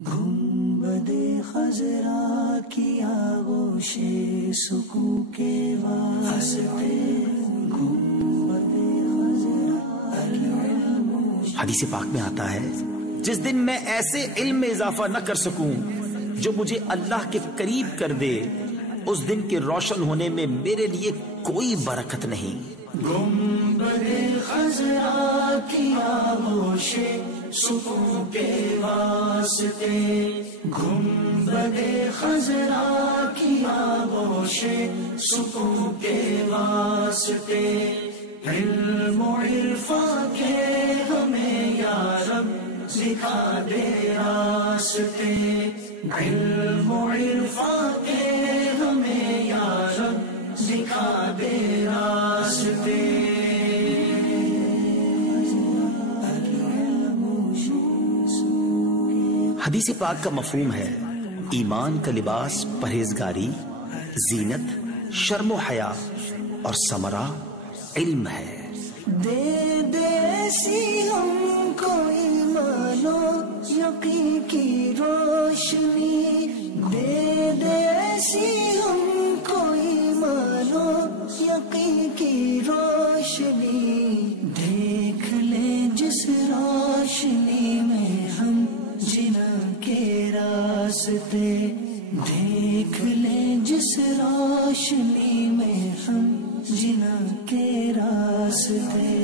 گنبد خضرا کی آغوش سکون کے واسطے گنبد خضرا۔ حدیث پاک میں آتا ہے جس دن میں ایسے علم میں اضافہ نہ کر سکوں جو مجھے اللہ کے قریب کر دے، اس دن کے روشن ہونے میں میرے لیے کوئی برکت نہیں۔ گنبد خضرا کی آغوش سکون کے واسطے، گنبد خضرا کی آغوش سکون کے واسطے، علم و عرفان کے ہمیں یا رب دکھا دے راستے، علم و عرفان کے ہمیں یا رب دکھا دے راستے۔ حدیث پاک کا مفہوم ہے ایمان کا لباس پرہیزگاری، زینت، شرم و حیا اور ثمرہ علم ہے۔ دے دے ایسی ہم کو ایمان و یقین کی روشنی، دے دے ایسی ہم کو ایمان و یقین کی روشنی، دیکھ لیں جس روشنی میں ہم جنا کے راستے، دیکھ لیں جس روشنی میں ہم جنا کے راستے۔